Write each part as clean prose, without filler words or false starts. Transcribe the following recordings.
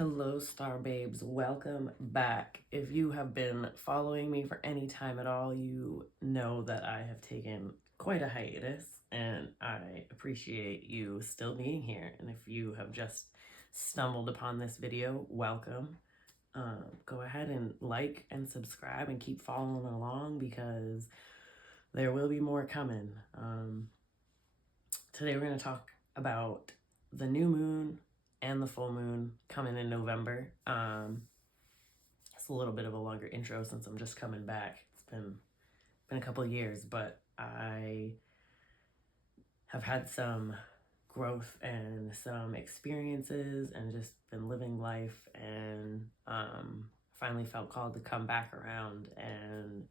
Hello, Star Babes. Welcome back. If you have been following me for any time at all, you know that I have taken quite a hiatus, and I appreciate you still being here. And if you have just stumbled upon this video, welcome. Go ahead and like and subscribe and keep following along because there will be more coming. Today we're going to talk about the new moon and the full moon coming in November. It's a little bit of a longer intro since I'm just coming back. It's been a couple of years, but I have had some growth and some experiences and just been living life, and finally felt called to come back around and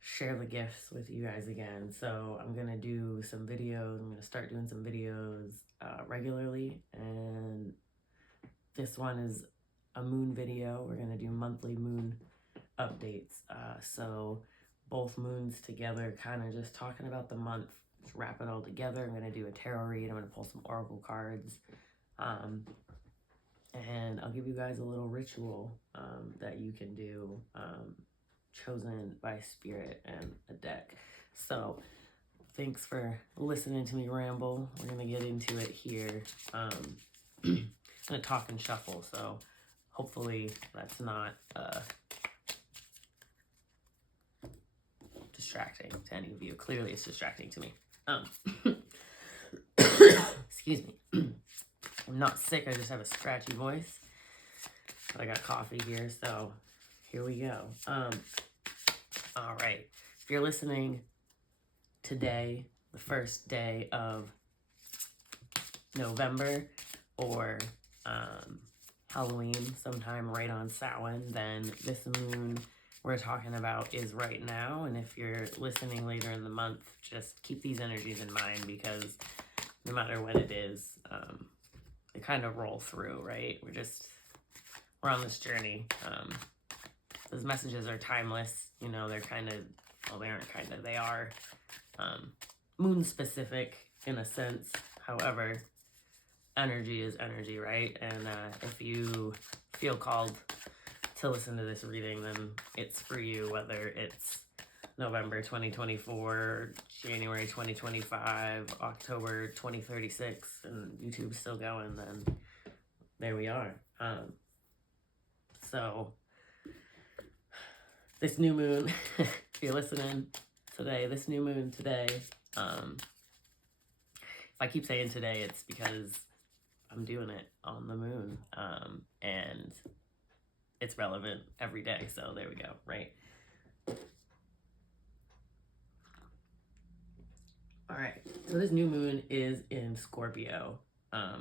share the gifts with you guys again. So I'm gonna do some videos. I'm gonna start doing some videos regularly, and this one is a moon video. We're gonna do monthly moon updates. So both moons together, kind of just talking about the month, just wrap it all together. I'm gonna do a tarot read. I'm gonna pull some oracle cards, and I'll give you guys a little ritual that you can do, chosen by spirit and a deck. So thanks for listening to me ramble. We're gonna get into it here. I'm gonna talk and shuffle, so hopefully that's not distracting to any of you. Clearly it's distracting to me. Excuse me. I'm not sick, I just have a scratchy voice, but I got coffee here, so here we go. All right, if you're listening today, the first day of November, or Halloween, sometime right on Samhain, then this moon we're talking about is right now. And if you're listening later in the month, just keep these energies in mind, because no matter what it is, they kind of roll through, right? We're on this journey. Those messages are timeless, you know. They're kind of, well, they aren't kind of, they are moon specific in a sense. However, energy is energy, right? And if you feel called to listen to this reading, then it's for you, whether it's November 2024, January 2025, October 2036, and YouTube's still going, then there we are. So this new moon, if you're listening today, this new moon today, if I keep saying today, it's because I'm doing it on the moon, and it's relevant every day, so there we go, right? All right, so this new moon is in Scorpio.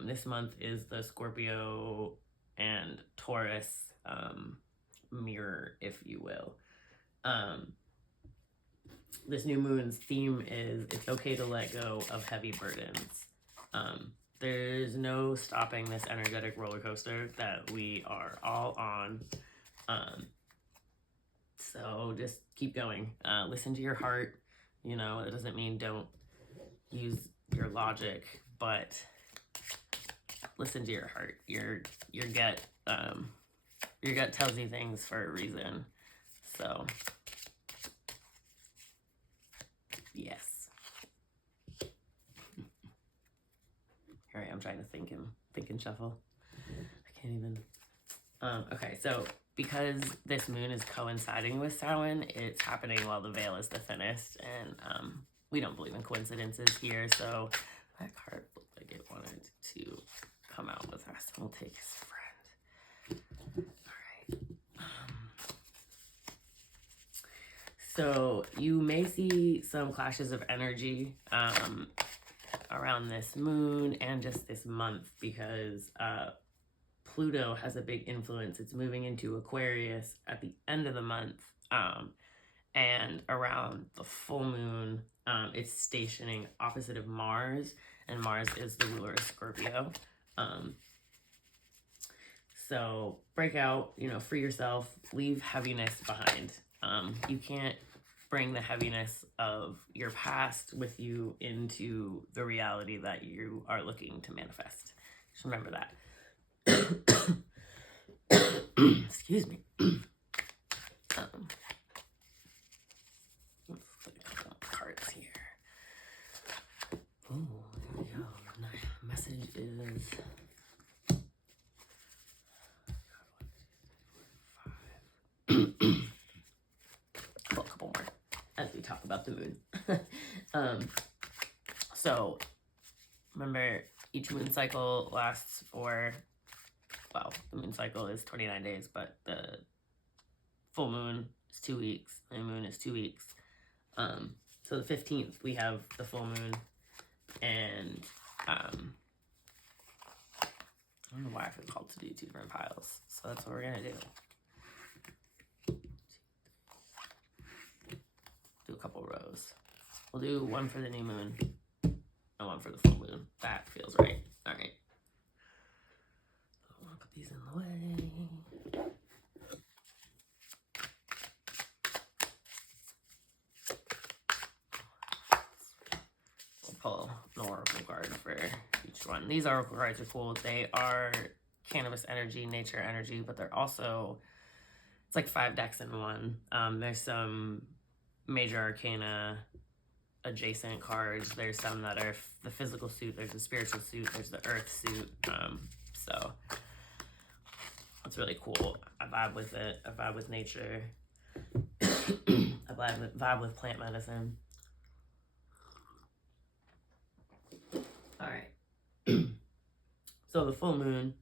This month is the Scorpio and Taurus mirror, if you will. This new moon's theme is it's okay to let go of heavy burdens. There's no stopping this energetic roller coaster that we are all on. So just keep going. Listen to your heart. You know, it doesn't mean don't use your logic, but listen to your heart. Your gut tells you things for a reason. So yes. All right, I'm trying to think and shuffle. I can't even. Okay, so because this moon is coinciding with Samhain, it's happening while the veil is the thinnest, and we don't believe in coincidences here. So that card looked like it wanted to come out with us. We'll take his friend. All right. So you may see some clashes of energy around this moon and just this month, because Pluto has a big influence. It's moving into Aquarius at the end of the month, and around the full moon, it's stationing opposite of Mars, and Mars is the ruler of Scorpio. So break out, you know, free yourself, leave heaviness behind. You can't bring the heaviness of your past with you into the reality that you are looking to manifest. Just remember that. Excuse me. Let's put a couple of cards here. Oh, there we go. My message is well, a couple more as we talk about the moon. So remember, each moon cycle lasts for, well, the moon cycle is 29 days, but the full moon is 2 weeks, the moon is 2 weeks. So the 15th we have the full moon, and I don't know why I feel called to do 2 different piles, so that's what we're gonna do. Do a couple rows. We'll do one for the new moon and one for the full moon. That feels right. All right. I want to put these in the way. We'll pull an oracle card for each one. These oracle cards are cool. They are cannabis energy, nature energy, but they're also, it's like 5 decks in one. There's some major arcana adjacent cards. There's some that are the physical suit, there's the spiritual suit, there's the earth suit. So it's really cool. I vibe with it. I vibe with nature. I vibe with plant medicine. All right. So the full moon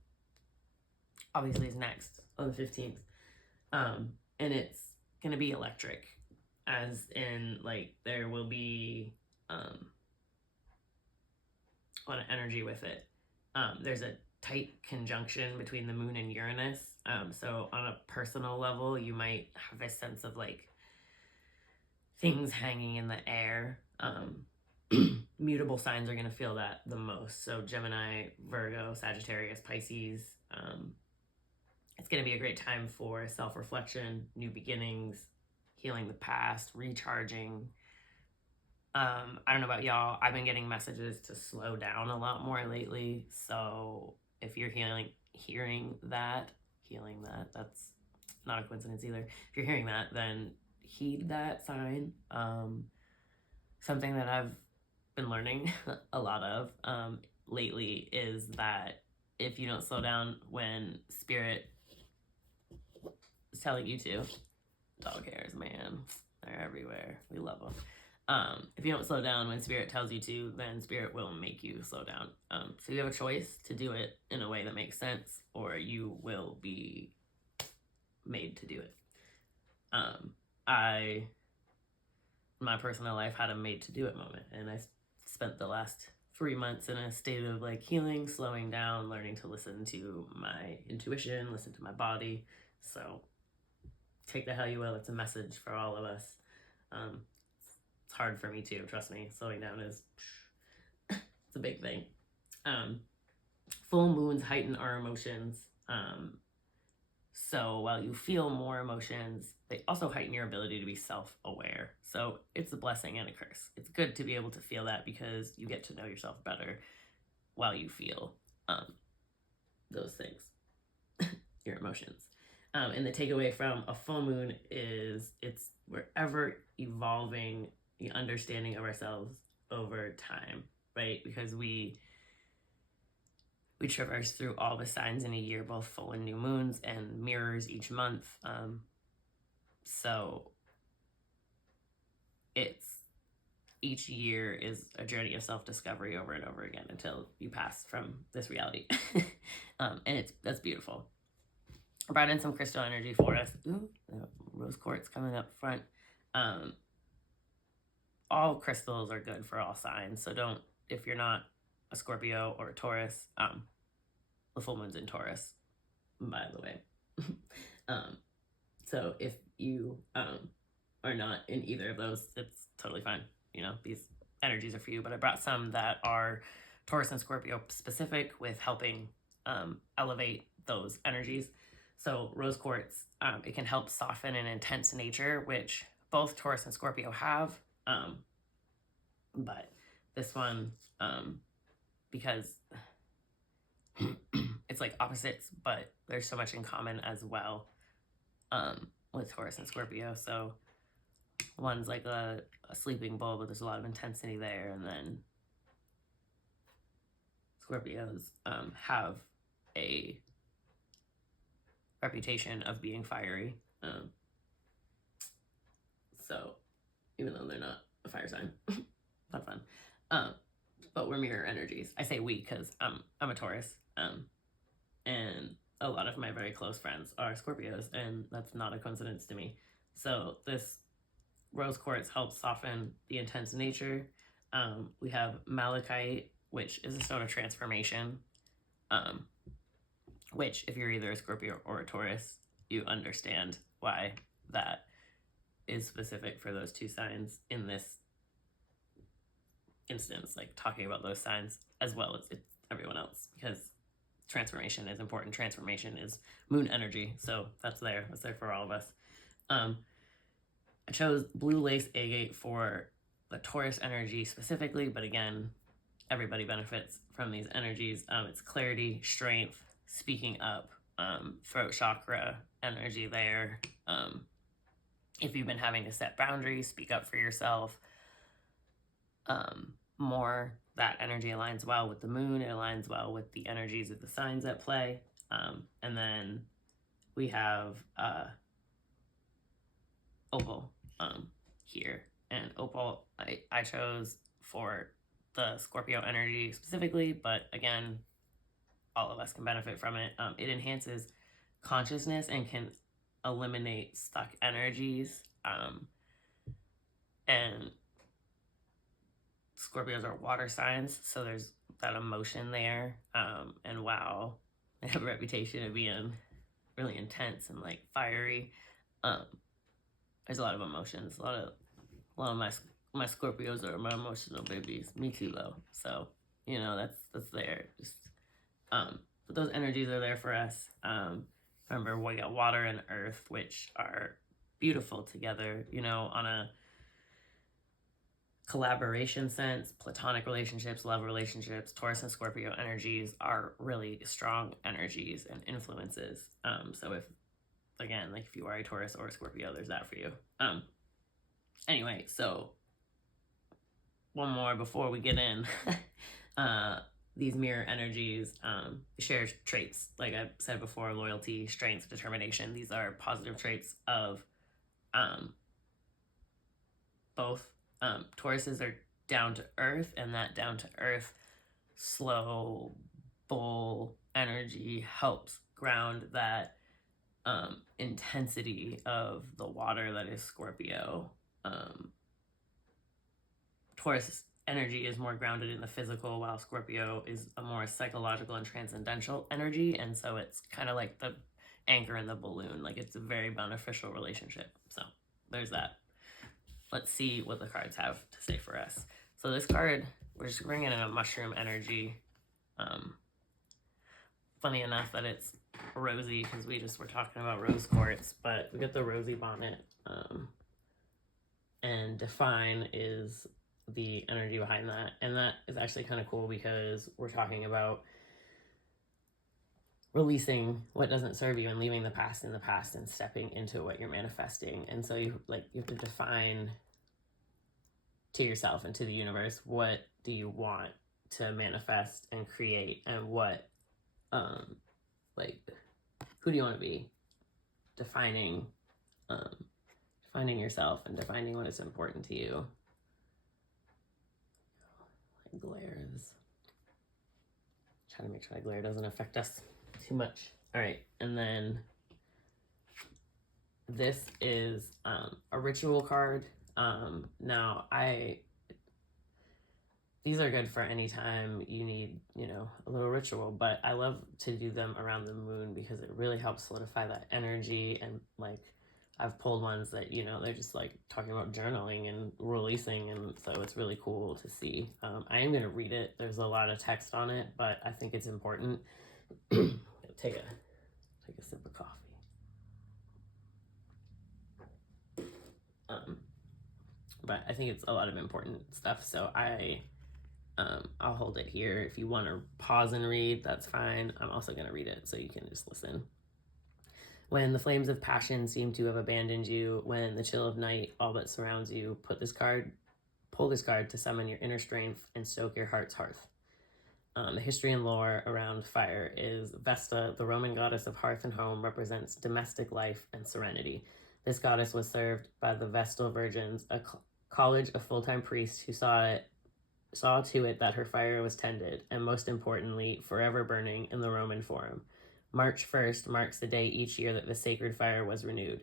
obviously is next on the 15th. And it's gonna be electric, as in, like, there will be a lot of energy with it. There's a tight conjunction between the moon and Uranus. So on a personal level, you might have a sense of like things hanging in the air. Mutable signs are going to feel that the most. So Gemini, Virgo, Sagittarius, Pisces. It's going to be a great time for self-reflection, new beginnings, healing the past, recharging. I don't know about y'all. I've been getting messages to slow down a lot more lately. So if you're hearing that, that's not a coincidence either. If you're hearing that, then heed that sign. Something that I've been learning a lot of lately is that if you don't slow down when spirit is telling you to, dog hairs, man, they're everywhere. We love them. If you don't slow down when spirit tells you to, then spirit will make you slow down. So you have a choice to do it in a way that makes sense, or you will be made to do it. I, in my personal life, had a made to do it moment, and I spent the last 3 months in a state of like healing, slowing down, learning to listen to my intuition, listen to my body. So take the hell you will. It's a message for all of us. It's hard for me too, trust me. Slowing down is it's a big thing. Full moons heighten our emotions. So while you feel more emotions, they also heighten your ability to be self-aware. So it's a blessing and a curse. It's good to be able to feel that because you get to know yourself better while you feel those things, your emotions. And the takeaway from a full moon is we're ever evolving the understanding of ourselves over time, right? Because we traverse through all the signs in a year, both full and new moons, and mirrors each month. So each year is a journey of self-discovery over and over again until you pass from this reality. And that's beautiful. I brought in some crystal energy for us. Ooh, rose quartz coming up front. All crystals are good for all signs. So if you're not a Scorpio or a Taurus, the full moon's in Taurus, by the way. So if you are not in either of those, it's totally fine. You know, these energies are for you, but I brought some that are Taurus and Scorpio specific with helping elevate those energies. So rose quartz, it can help soften an intense nature, which both Taurus and Scorpio have. But this one, because it's like opposites, but there's so much in common as well, with Taurus and Scorpio. So one's like a sleeping bull, but there's a lot of intensity there, and then Scorpios have a reputation of being fiery. So even though they're not a fire sign, not fun. But we're mirror energies. I say we because I'm a Taurus, and a lot of my very close friends are Scorpios, and that's not a coincidence to me. So this rose quartz helps soften the intense nature. We have malachite, which is a stone of transformation, which if you're either a Scorpio or a Taurus, you understand why that is specific for those two signs in this instance, like talking about those signs as well as everyone else, because transformation is important. Transformation is moon energy, so that's there for all of us. I chose blue lace agate for the Taurus energy specifically, but again, everybody benefits from these energies. It's clarity, strength, speaking up, throat chakra energy there. If you've been having to set boundaries, speak up for yourself. More that energy aligns well with the moon. It aligns well with the energies of the signs at play. And then we have opal here. And opal I chose for the Scorpio energy specifically, but again, all of us can benefit from it. It enhances consciousness and can eliminate stuck energies. And Scorpios are water signs, so there's that emotion there. And wow, they have a reputation of being really intense and like fiery. There's a lot of emotions. A lot of my Scorpios are my emotional babies. Me too, though. So that's there. Just but those energies are there for us. Remember, we got water and earth, which are beautiful together. On a collaboration sense, platonic relationships, love relationships, Taurus and Scorpio energies are really strong energies and influences. So if you are a Taurus or a Scorpio, there's that for you. Anyway, so one more before we get in. These mirror energies share traits, like I said before: loyalty, strength, determination. These are positive traits of both. Tauruses are down to earth, and that down to earth, slow bull energy helps ground that intensity of the water that is Scorpio. Taurus energy is more grounded in the physical, while Scorpio is a more psychological and transcendental energy, and so it's kind of like the anchor in the balloon. Like, it's a very beneficial relationship. So there's that. Let's see what the cards have to say for us. So this card, we're just bringing in a mushroom energy. Funny enough that it's rosy, because we just were talking about rose quartz, but we got the rosy bonnet. And define is the energy behind that. And that is actually kind of cool, because we're talking about releasing what doesn't serve you and leaving the past in the past and stepping into what you're manifesting. And so you have to define to yourself and to the universe, what do you want to manifest and create, and what who do you want to be? Defining yourself and defining what is important to you. My glare is trying to make sure my glare doesn't affect us too much. All right, and then this is a ritual card. Now these are good for any time you need, a little ritual, but I love to do them around the moon, because it really helps solidify that energy. And I've pulled ones that, they're just talking about journaling and releasing, and so it's really cool to see. I am going to read it. There's a lot of text on it, but I think it's important. Take a sip of coffee. But I think it's a lot of important stuff, so I I'll hold it here. If you want to pause and read, that's fine. I'm also going to read it so you can just listen. When the flames of passion seem to have abandoned you, when the chill of night all but surrounds you, pull this card to summon your inner strength and stoke your heart's hearth. The history and lore around fire is Vesta, the Roman goddess of hearth and home, represents domestic life and serenity. This goddess was served by the Vestal Virgins, a college of full-time priests who saw to it that her fire was tended, and most importantly, forever burning in the Roman Forum. March 1st marks the day each year that the sacred fire was renewed.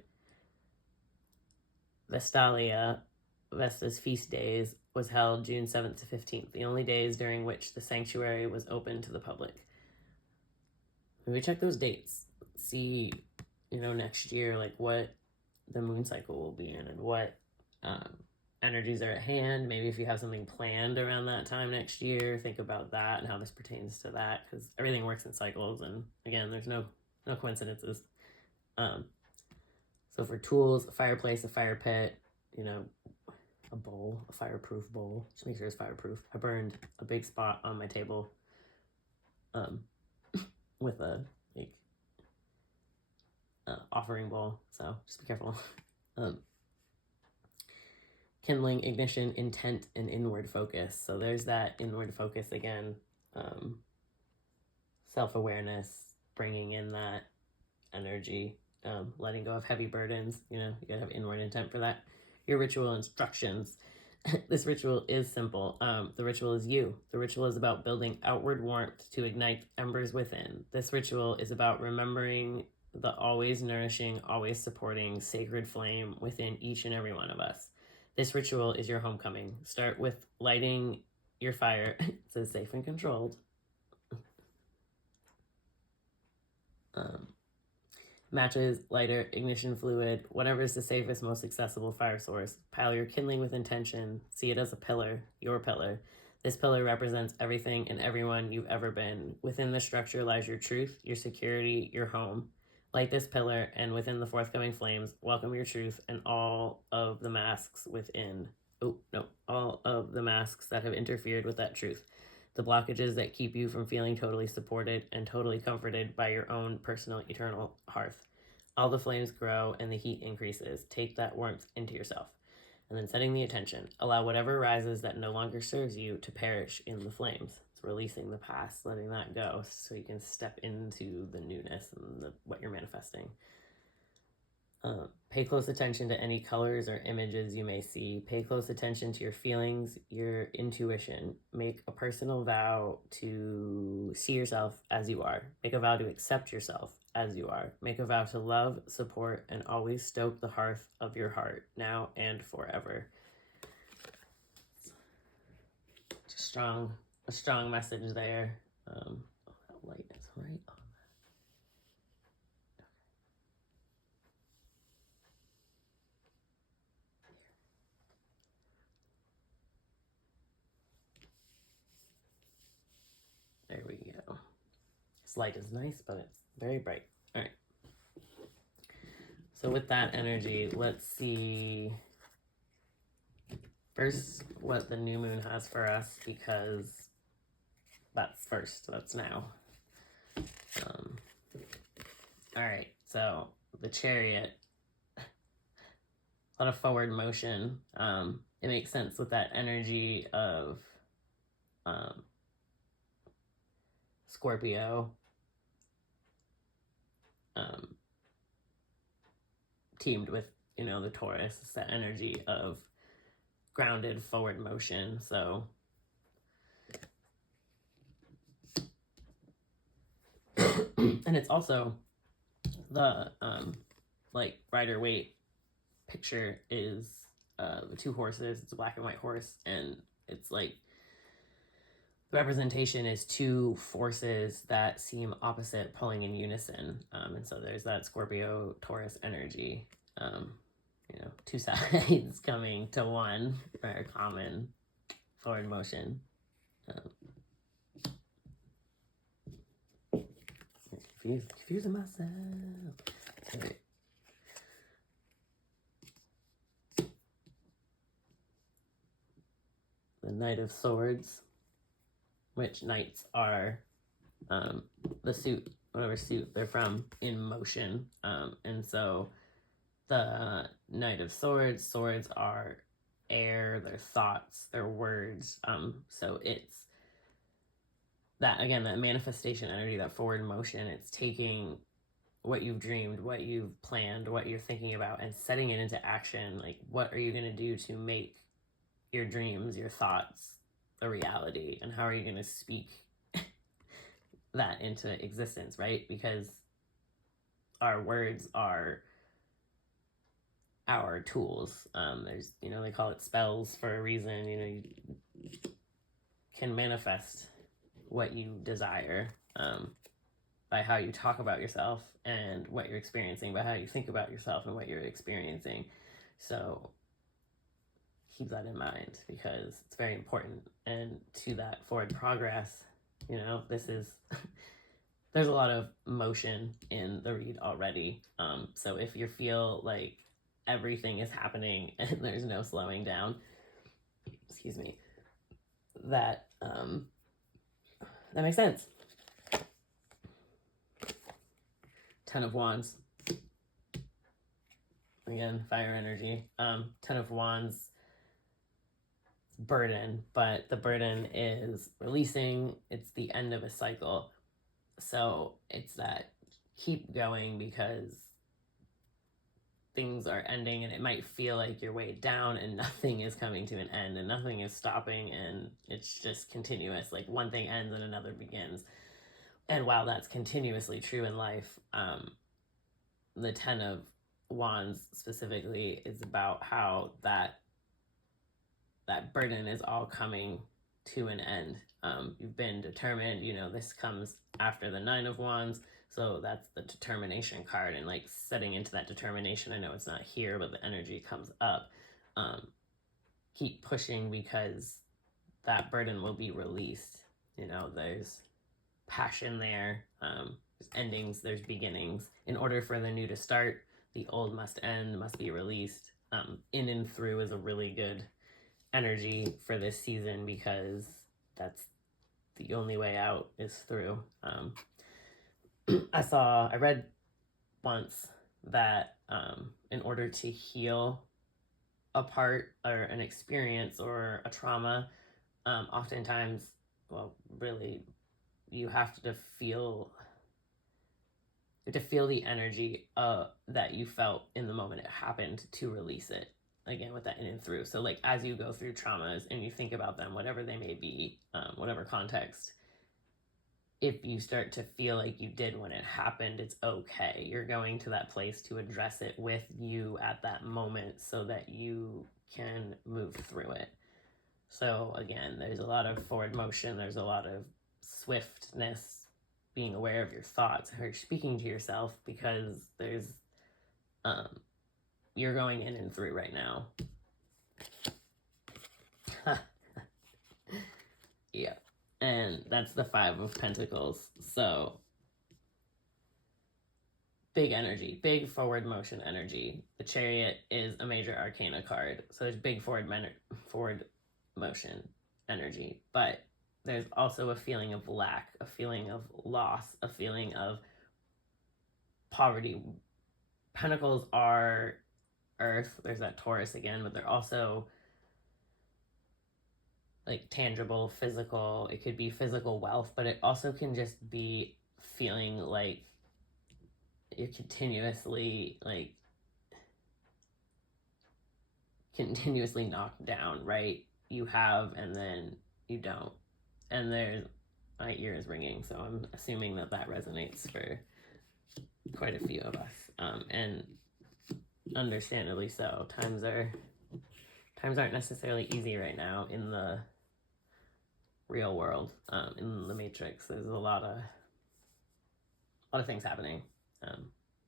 Vestalia, Vesta's feast days, was held June 7th to 15th, the only days during which the sanctuary was open to the public. Maybe check those dates. See, next year, like what the moon cycle will be in and what energies are at hand. Maybe if you have something planned around that time next year, think about that and how this pertains to that, because everything works in cycles, and again, there's no coincidences. So for tools, a fireplace, a fire pit, a bowl, a fireproof bowl. Just make sure it's fireproof. I burned a big spot on my table with a offering bowl, so just be careful. Kindling, ignition, intent, and inward focus. So there's that inward focus again. Self-awareness, bringing in that energy, letting go of heavy burdens. You gotta have inward intent for that. Your ritual instructions. This ritual is simple. The ritual is you. The ritual is about building outward warmth to ignite embers within. This ritual is about remembering the always nourishing, always supporting sacred flame within each and every one of us. This ritual is your homecoming. Start with lighting your fire. It says safe and controlled. Matches, lighter, ignition fluid, whatever is the safest, most accessible fire source. Pile your kindling with intention. See it as a pillar, your pillar. This pillar represents everything and everyone you've ever been. Within the structure lies your truth, your security, your home. Light this pillar, and within the forthcoming flames, welcome your truth and all of the masks within. All of the masks that have interfered with that truth. The blockages that keep you from feeling totally supported and totally comforted by your own personal eternal hearth. All the flames grow and the heat increases. Take that warmth into yourself. And then setting the attention. Allow whatever rises that no longer serves you to perish in the flames. It's releasing the past, letting that go so you can step into the newness and what you're manifesting. Pay close attention to any colors or images you may see. Pay close attention to your feelings, your intuition. Make a personal vow to see yourself as you are. Make a vow to accept yourself as you are. Make a vow to love, support, and always stoke the hearth of your heart, now and forever. It's a strong message there. That light is right on that. There we go. This light is nice, but it's very bright. All right. So with that energy, let's see first what the new moon has for us, because that's first. That's now. All right. So the Chariot, a lot of forward motion. It makes sense with that energy of Scorpio, teamed with, the Taurus. It's that energy of grounded forward motion. So and it's also the Rider-Waite picture is the two horses. It's a black and white horse, and it's like the representation is two forces that seem opposite pulling in unison. And so there's that Scorpio Taurus energy. Two sides coming to one for a common forward motion. Confusing myself. All right. The Knight of Swords. which knights are the suit, whatever suit they're from, in motion. And so the Knight of Swords, swords are air, their thoughts, their words. So it's that, again, that manifestation energy, that forward motion. It's taking what you've dreamed, what you've planned, what you're thinking about, and setting it into action. Like, what are you going to do to make your dreams, your thoughts, a reality? And how are you going to speak that into existence, right? Because our words are our tools. There's, they call it spells for a reason. You can manifest what you desire by how you talk about yourself and what you're experiencing, by how you think about yourself and what you're experiencing. So keep that in mind, because it's very important. And to that forward progress, this is there's a lot of motion in the read already. So if you feel like everything is happening and there's no slowing down, excuse me, that makes sense. Ten of Wands, again, fire energy. Ten of Wands, burden, but the burden is releasing. It's the end of a cycle. So it's that keep going, because things are ending and it might feel like you're weighed down and nothing is coming to an end and nothing is stopping, and it's just continuous. Like, one thing ends and another begins. And while that's continuously true in life, the Ten of Wands specifically is about how that burden is all coming to an end. You've been determined. This comes after the Nine of Wands, so that's the determination card, and like setting into that determination. I know it's not here, but the energy comes up. Keep pushing, because that burden will be released. There's passion there. There's endings, there's beginnings. In order for the new to start, the old must end, must be released. In and through is a really good energy for this season, because that's the only way out is through. I read once that in order to heal a part or an experience or a trauma, oftentimes, well, really, you have to feel the energy that you felt in the moment it happened to release it. Again, with that in and through. So like, as you go through traumas and you think about them, whatever they may be, whatever context, if you start to feel like you did when it happened, it's okay. You're going to that place to address it with you at that moment so that you can move through it. So again, there's a lot of forward motion. There's a lot of swiftness, being aware of your thoughts, how you're speaking to yourself, because there's you're going in and through right now. Yeah. And that's the Five of Pentacles. So big energy, big forward motion energy. The Chariot is a major arcana card. So there's big forward motion energy. But there's also a feeling of lack, a feeling of loss, a feeling of poverty. Pentacles are earth. There's that Taurus again, but they're also like tangible, physical. It could be physical wealth, but it also can just be feeling like you're continuously knocked down, right? You have, and then you don't. And there's, my ear is ringing, so I'm assuming that resonates for quite a few of us. And understandably so. Times aren't necessarily easy right now in the real world. In the Matrix, there's a lot of things happening.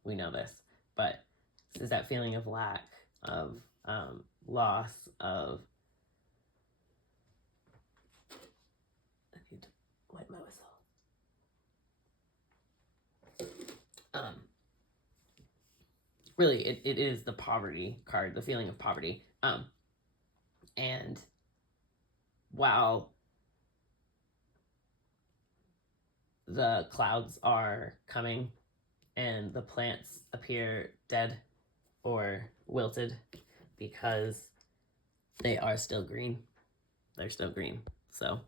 We know this, but this is that feeling of lack, of loss, of, I need to wipe my whistle. Really, it is the poverty card, the feeling of poverty. And while the clouds are coming and the plants appear dead or wilted because they are still green. They're still green. So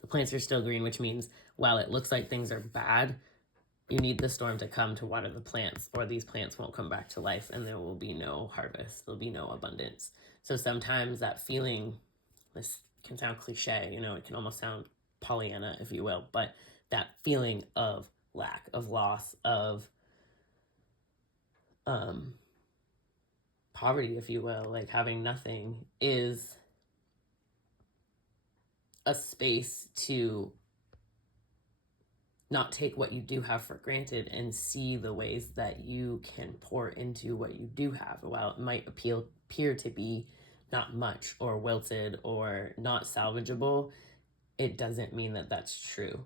the plants are still green, which means while it looks like things are bad, you need the storm to come to water the plants, or these plants won't come back to life and there will be no harvest. There'll be no abundance. So sometimes that feeling, this can sound cliche, you know, it can almost sound Pollyanna, if you will, but that feeling of lack, of loss, of poverty, if you will, like having nothing, is a space to not take what you do have for granted and see the ways that you can pour into what you do have. While it might appear to be not much or wilted or not salvageable, it doesn't mean that that's true.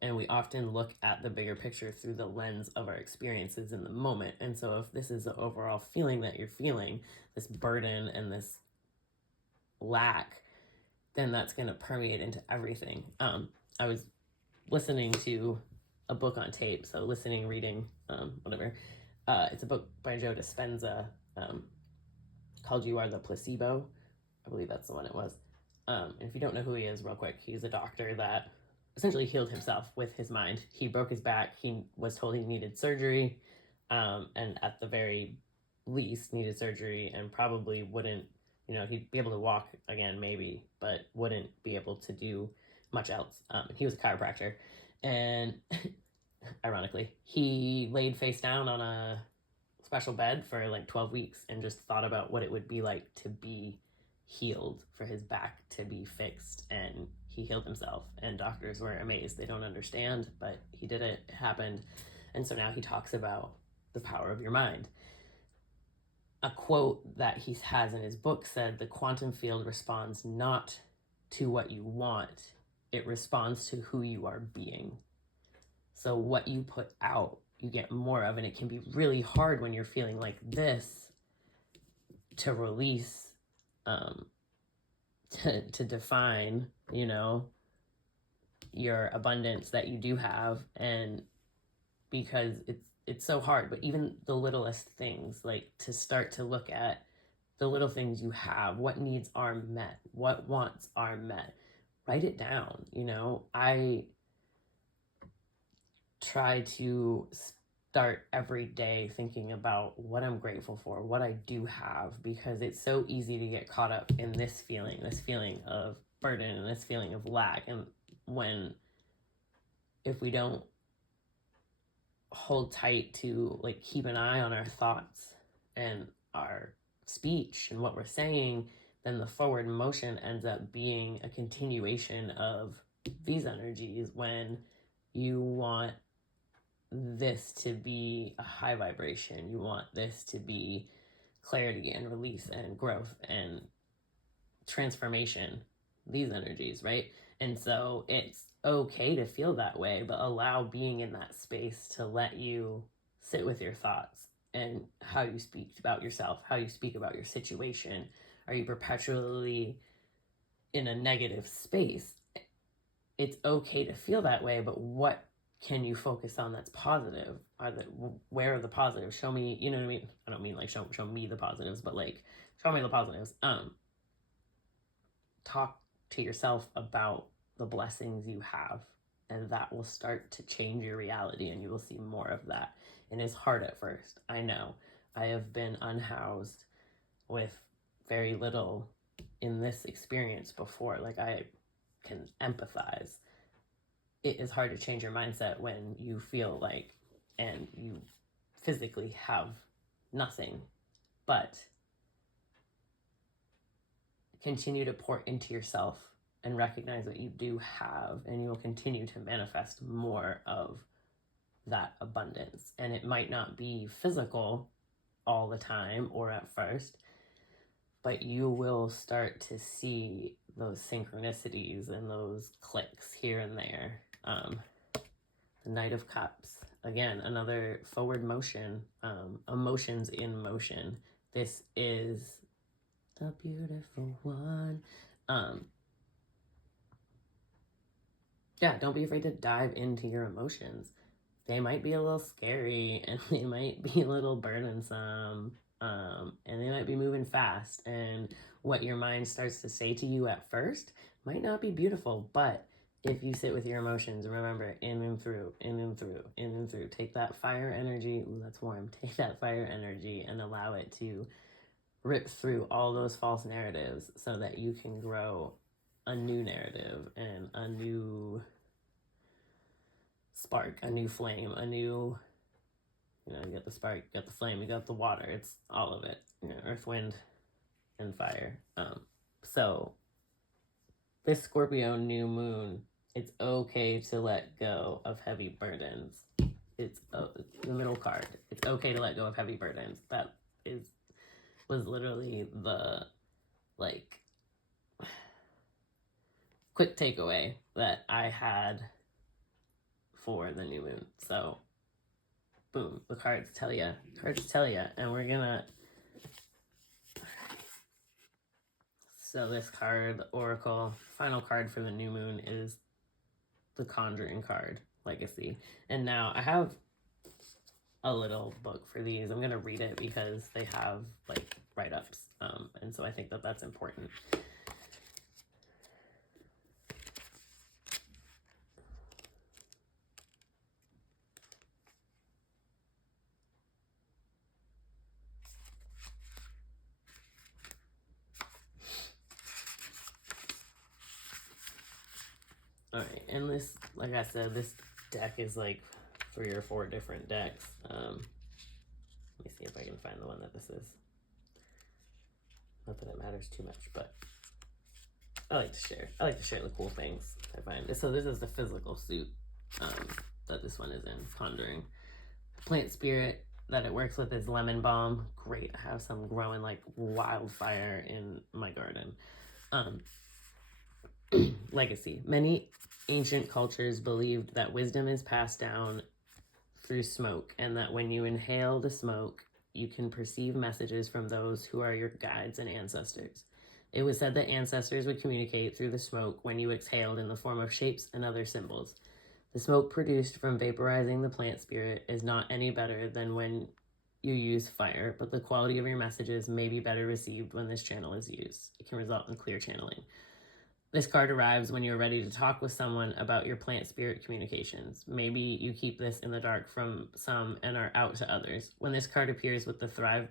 And we often look at the bigger picture through the lens of our experiences in the moment. And so if this is the overall feeling that you're feeling, this burden and this lack, then that's going to permeate into everything. I was listening to a book on tape, so listening, reading, whatever. It's a book by Joe Dispenza called You Are the Placebo. I believe that's the one it was. And if you don't know who he is, real quick, he's a doctor that essentially healed himself with his mind. He broke his back. He was told he needed surgery, and at the very least needed surgery, and probably wouldn't, you know, he'd be able to walk again maybe, but wouldn't be able to do much else. He was a chiropractor, and ironically, he laid face down on a special bed for like 12 weeks and just thought about what it would be like to be healed, for his back to be fixed, and he healed himself, and doctors were amazed. They don't understand, but he did it. It happened. And so now he talks about the power of your mind. A quote that he has in his book said, the quantum field responds not to what you want, it responds to who you are being. So what you put out, you get more of, and it can be really hard when you're feeling like this to release, to define, you know, your abundance that you do have. And because it's so hard, but even the littlest things, like to start to look at the little things you have, what needs are met, what wants are met, write it down. You know, I try to start every day thinking about what I'm grateful for, what I do have, because it's so easy to get caught up in this feeling of burden and this feeling of lack. And if we don't hold tight to, like, keep an eye on our thoughts and our speech and what we're saying, then the forward motion ends up being a continuation of these energies. When you want this to be a high vibration, you want this to be clarity and release and growth and transformation, these energies, right? And so it's okay to feel that way, but allow being in that space to let you sit with your thoughts and how you speak about yourself, how you speak about your situation. Are you perpetually in a negative space? It's okay to feel that way, but what can you focus on that's positive? Where are the positives? Show me, you know what I mean? I don't mean like show me the positives, but like show me the positives. Talk to yourself about the blessings you have, and that will start to change your reality, and you will see more of that. And it's hard at first. I know. I have been unhoused with very little in this experience before. Like, I can empathize. It is hard to change your mindset when you feel like, and you physically have nothing, but continue to pour into yourself and recognize what you do have, and you'll continue to manifest more of that abundance. And it might not be physical all the time or at first, but you will start to see those synchronicities and those clicks here and there. The Knight of Cups, again, another forward motion, emotions in motion. This is the beautiful one. yeah, don't be afraid to dive into your emotions. They might be a little scary and they might be a little burdensome, and they might be moving fast. And what your mind starts to say to you at first might not be beautiful, but if you sit with your emotions, remember, in and through, in and through, in and through. Take that fire energy. Ooh, that's warm. Take that fire energy and allow it to rip through all those false narratives so that you can grow a new narrative and a new spark, a new flame, a new, you got the spark, you got the flame, you got the water. It's all of it, earth, wind, and fire. So this Scorpio new moon, it's okay to let go of heavy burdens. It's the middle card. It's okay to let go of heavy burdens. That was literally the quick takeaway that I had for the new moon. So boom, the cards tell you, and we're gonna. So this card, the Oracle, final card for the new moon is the Conjuring card, Legacy. And now I have a little book for these. I'm gonna read it because they have write-ups, and so I think that that's important. All right, and this, like I said, this deck is 3 or 4 different decks. Let me see if I can find the one that this is. Not that it matters too much, but I like to share. I like to share the cool things I find. So this is the physical suit that this one is in, Conjuring. Plant spirit that it works with is lemon balm. Great, I have some growing like wildfire in my garden. Legacy. Many ancient cultures believed that wisdom is passed down through smoke, and that when you inhale the smoke, you can perceive messages from those who are your guides and ancestors. It was said that ancestors would communicate through the smoke when you exhaled in the form of shapes and other symbols. The smoke produced from vaporizing the plant spirit is not any better than when you use fire, but the quality of your messages may be better received when this channel is used. It can result in clear channeling. This card arrives when you're ready to talk with someone about your plant spirit communications. Maybe you keep this in the dark from some and are out to others. When this card appears with the Thrive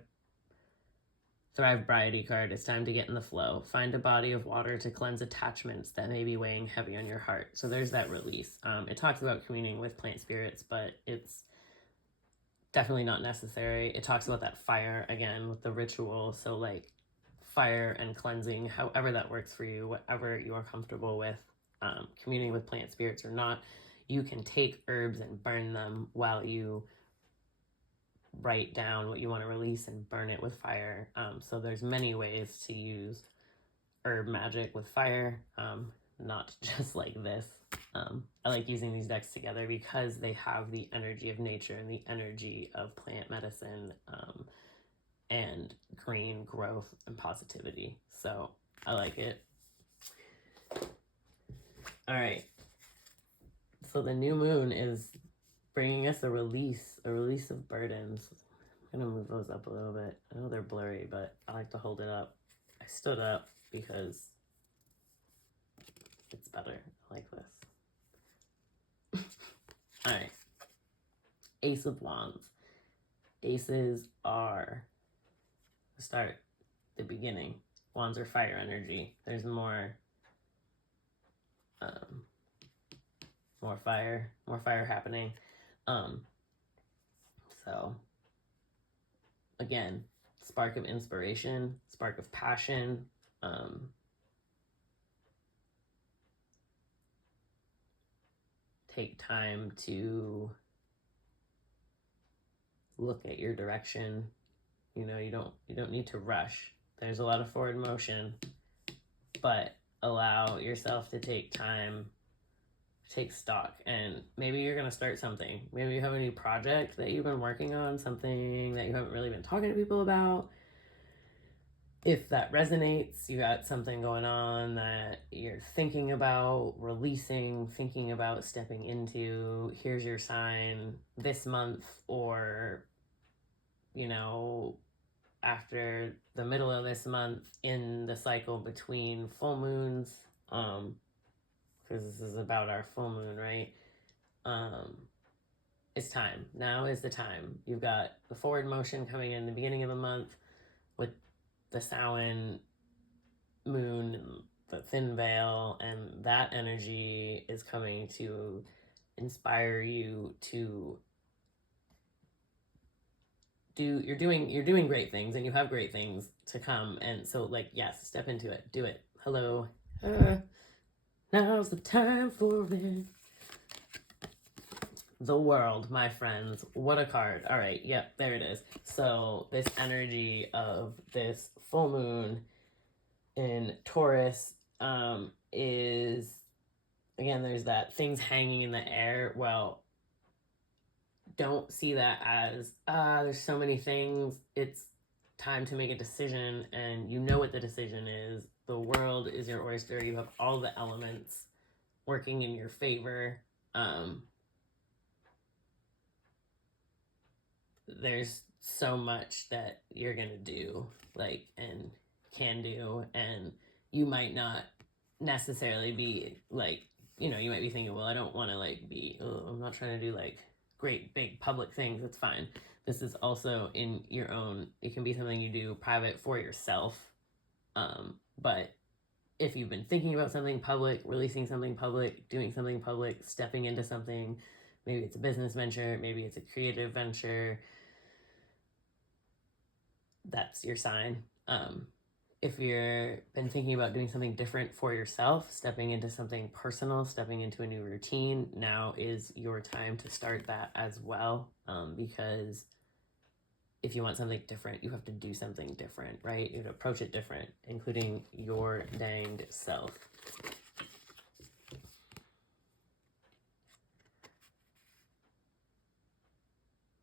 Briety card, it's time to get in the flow. Find a body of water to cleanse attachments that may be weighing heavy on your heart. So there's that release. It talks about communing with plant spirits, but it's definitely not necessary. It talks about that fire again with the ritual. So fire and cleansing, however that works for you, whatever you are comfortable with, communing with plant spirits or not. You can take herbs and burn them while you write down what you want to release and burn it with fire. So there's many ways to use herb magic with fire, not just like this. I like using these decks together because they have the energy of nature and the energy of plant medicine, and green growth and positivity. So I like it. All right. So the new moon is bringing us a release of burdens. I'm going to move those up a little bit. I know they're blurry, but I like to hold it up. I stood up because it's better. I like this. All right. Ace of Wands. Aces are the start, the beginning. Wands are fire energy. There's more fire happening. So again, spark of inspiration, spark of passion. Take time to look at your direction. You don't need to rush. There's a lot of forward motion, but allow yourself to take time, take stock. And maybe you're going to start something. Maybe you have a new project that you've been working on, something that you haven't really been talking to people about. if that resonates, you got something going on that you're thinking about releasing, thinking about stepping into, here's your sign this month, or, you know, after the middle of this month in the cycle between full moons, because this is about our full moon, right? It's time. Now is the time. You've got the forward motion coming in the beginning of the month with the Samhain moon and the thin veil, and that energy is coming to inspire you to you're doing great things, and you have great things to come. And so, like, yes, step into it, do it. Hello. Now's the time for it. The world, my friends. What a card. All right, yep, there it is. So this energy of this full moon in Taurus is, again, there's that things hanging in the air. Well, don't see that as there's so many things. It's time to make a decision, and you know what the decision is. The world is your oyster. You have all the elements working in your favor. There's so much that you're gonna do, like, and can do, and you might not necessarily be like, you know, you might be thinking, well, I don't want to like be, I'm not trying to do like great big public things. It's fine. This is also in your own, it can be something you do private for yourself. But if you've been thinking about something public, releasing something public, doing something public, stepping into something, maybe it's a business venture, maybe it's a creative venture, that's your sign. If you're been thinking about doing something different for yourself, stepping into something personal, stepping into a new routine, now is your time to start that as well. Because if you want something different, you have to do something different, right? You have to approach it different, including your danged self.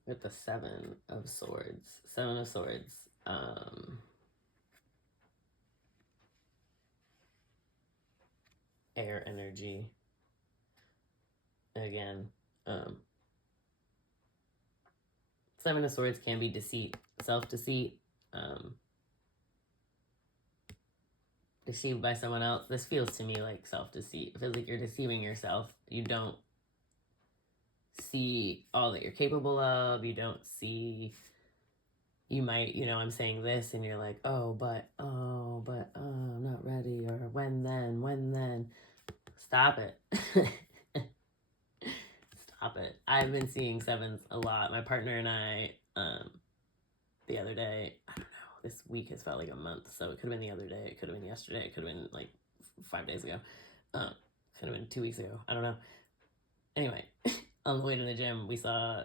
With the Seven of Swords. Seven of Swords. Air energy. Again, Seven of Swords can be deceit, self-deceit, deceived by someone else. This feels to me like self-deceit. It feels like you're deceiving yourself. You don't see all that you're capable of. You don't see, you might, you know, I'm saying this and you're like, I'm not ready, or when then. Stop it. Stop it. I've been seeing sevens a lot. My partner and I, the other day, I don't know, this week has felt like a month, so it could have been the other day, it could have been yesterday, it could have been like 5 days ago, could have been 2 weeks ago, I don't know. Anyway, on the way to the gym, we saw,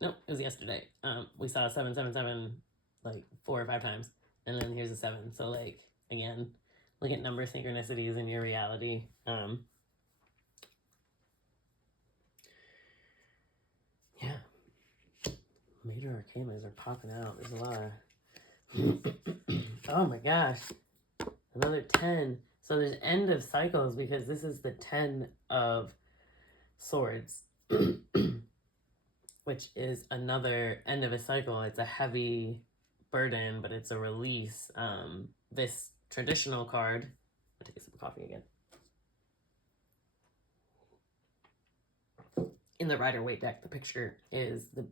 nope, it was yesterday, we saw 777 like 4 or 5 times, and then here's a 7. So, like, again, look at number synchronicities in your reality. Yeah, major arcanas are popping out. There's a lot of oh my gosh, another 10. So there's end of cycles, because this is the 10 of Swords, which is another end of a cycle. It's a heavy burden, but it's a release. This traditional card, I'll take a sip of coffee again. In the Rider-Waite deck, the picture is the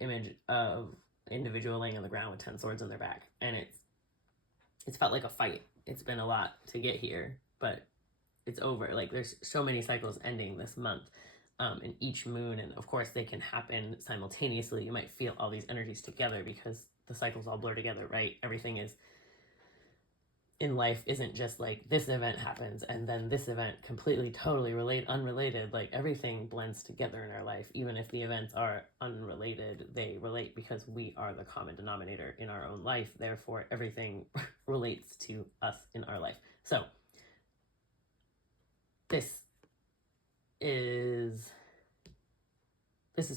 image of an individual laying on the ground with 10 swords on their back, and it's felt like a fight. It's been a lot to get here, but it's over. Like, there's so many cycles ending this month, in each moon, and of course they can happen simultaneously. You might feel all these energies together because the cycles all blur together, right? Everything is in life isn't just like this event happens and then this event completely totally unrelated. Like, everything blends together in our life. Even if the events are unrelated, they relate because we are the common denominator in our own life. Therefore, everything relates to us in our life. So this is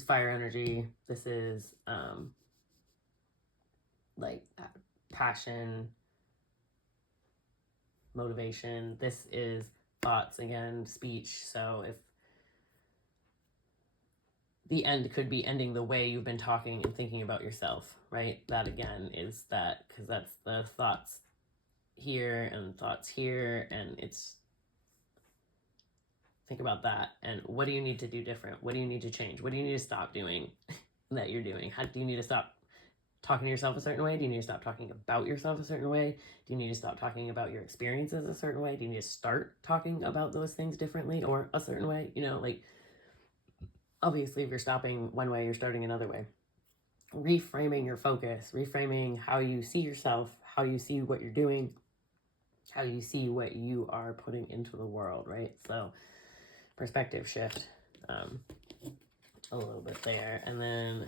fire energy. This is like passion, motivation. This is thoughts again, speech. So if the end could be ending the way you've been talking and thinking about yourself, right? That again is that, because that's the thoughts here and thoughts here, and it's, think about that. And what do you need to do different? What do you need to change? What do you need to stop doing that you're doing? How do you need to stop talking to yourself a certain way? Do you need to stop talking about yourself a certain way? Do you need to stop talking about your experiences a certain way? Do you need to start talking about those things differently or a certain way? You know, like, obviously, if you're stopping one way, you're starting another way. Reframing your focus, reframing how you see yourself, how you see what you're doing, how you see what you are putting into the world, right? So, perspective shift a little bit there. And then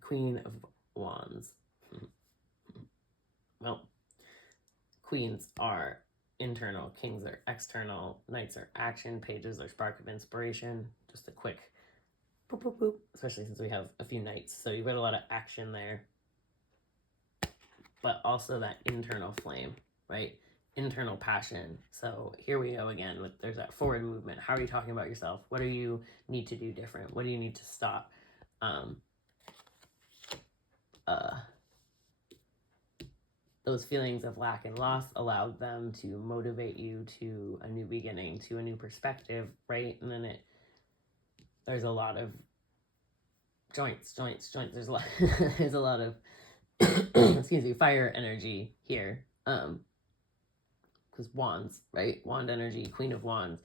Queen of Wands. Well, queens are internal, kings are external, knights are action, pages are spark of inspiration. Just a quick boop, boop, boop, especially since we have a few knights. So you've got a lot of action there, but also that internal flame, right? Internal passion. So here we go again with, there's that forward movement. How are you talking about yourself? What do you need to do different? What do you need to stop? Those feelings of lack and loss allowed them to motivate you to a new beginning, to a new perspective, right? And then there's a lot of joints. There's a lot, there's a lot of, excuse me, fire energy here. Because wands, right? Wand energy, Queen of Wands.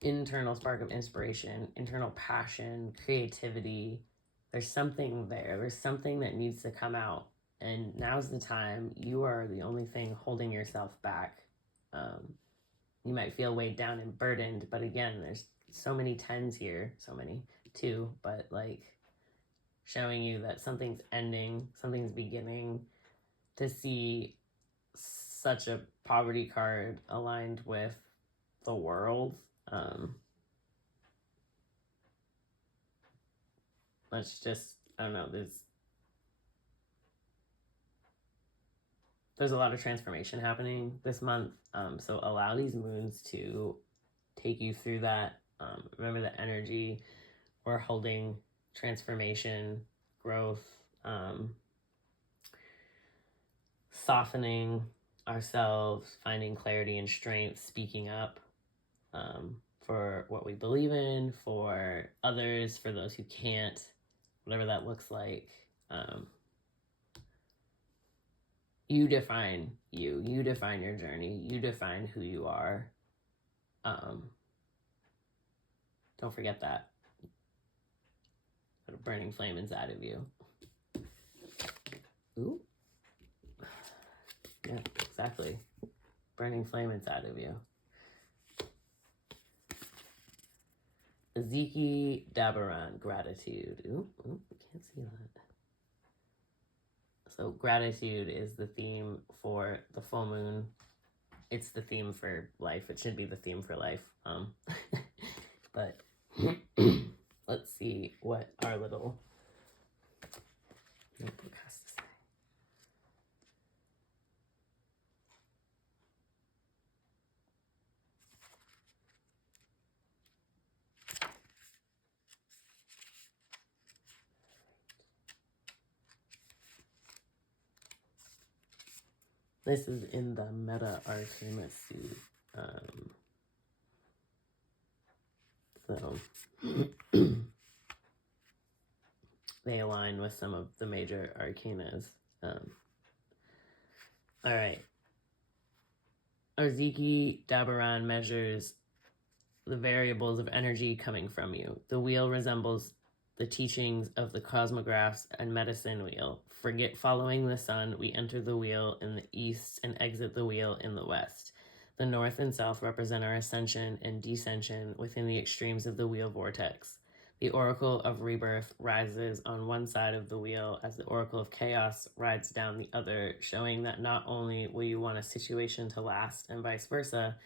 Internal spark of inspiration, internal passion, creativity. There's something there. There's something that needs to come out. And now's the time. You are the only thing holding yourself back. You might feel weighed down and burdened, but again, there's so many tens here, so many, two, but like showing you that something's ending, something's beginning. To see such a poverty card aligned with the world, let's just, I don't know, there's a lot of transformation happening this month. So allow these moons to take you through that. Remember the energy. We're holding transformation, growth, softening ourselves, finding clarity and strength, speaking up for what we believe in, for others, for those who can't, whatever that looks like. You define you. You define your journey. You define who you are. Don't forget that. Got a burning flame inside of you. Ooh. Yeah, exactly. Burning flame inside of you. Ziki Dabaran, gratitude. Ooh, can't see that. So gratitude is the theme for the full moon. It's the theme for life. It should be the theme for life. But let's see what our little notebook has to say. This is in the Meta Arcana suit. So they align with some of the major arcanas. All right. Arziki Dabaran measures the variables of energy coming from you. The wheel resembles the teachings of the cosmographs and medicine wheel. Forget following the sun, we enter the wheel in the east and exit the wheel in the west. The north and south represent our ascension and descension within the extremes of the wheel vortex. The oracle of rebirth rises on one side of the wheel as the oracle of chaos rides down the other, showing that not only will you want a situation to last and vice versa,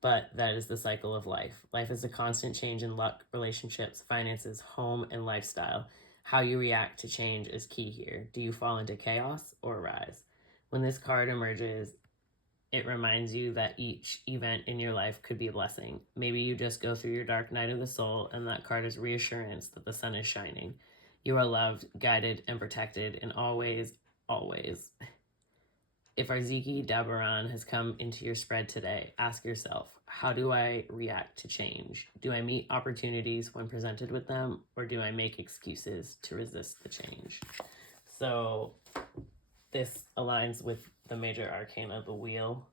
but that is the cycle of life. Life is a constant change in luck, relationships, finances, home, and lifestyle. How you react to change is key here. Do you fall into chaos or rise? When this card emerges, it reminds you that each event in your life could be a blessing. Maybe you just go through your dark night of the soul, and that card is reassurance that the sun is shining. You are loved, guided, and protected in all ways, always. If Arziki Dabaran has come into your spread today, ask yourself, how do I react to change? Do I meet opportunities when presented with them, or do I make excuses to resist the change? So this aligns with the major arcana of the wheel.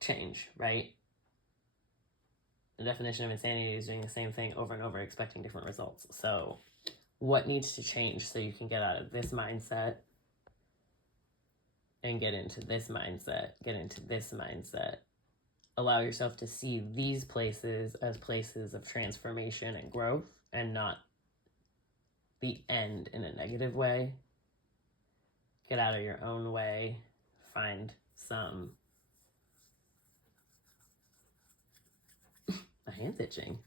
Change, right? The definition of insanity is doing the same thing over and over, expecting different results. So what needs to change so you can get out of this mindset and get into this mindset, get into this mindset? Allow yourself to see these places as places of transformation and growth, and not the end in a negative way. Get out of your own way. Find some... My hand's itching.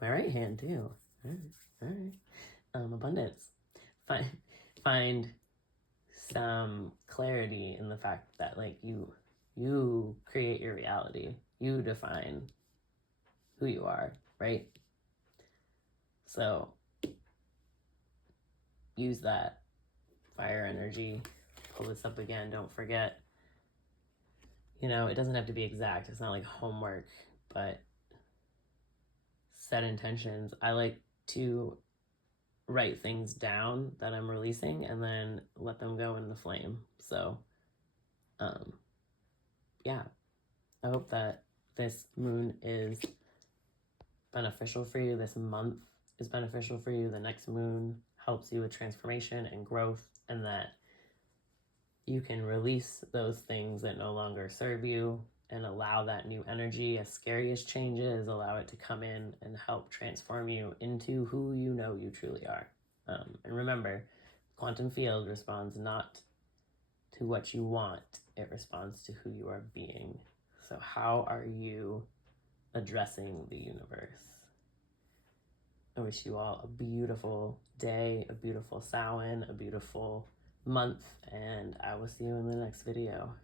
My right hand too. All right. Abundance. Find some clarity in the fact that, like, you create your reality. You define who you are, right? So use that fire energy. Pull this up again. Don't forget, you know, it doesn't have to be exact. It's not like homework, but set intentions. I like to write things down that I'm releasing and then let them go in the flame. So, yeah, I hope that this moon is beneficial for you. This month is beneficial for you. The next moon helps you with transformation and growth, and that you can release those things that no longer serve you and allow that new energy, as scary as change is, allow it to come in and help transform you into who you know you truly are. And remember, quantum field responds not to what you want, it responds to who you are being. So how are you addressing the universe? I wish you all a beautiful day, a beautiful Samhain, a beautiful month, and I will see you in the next video.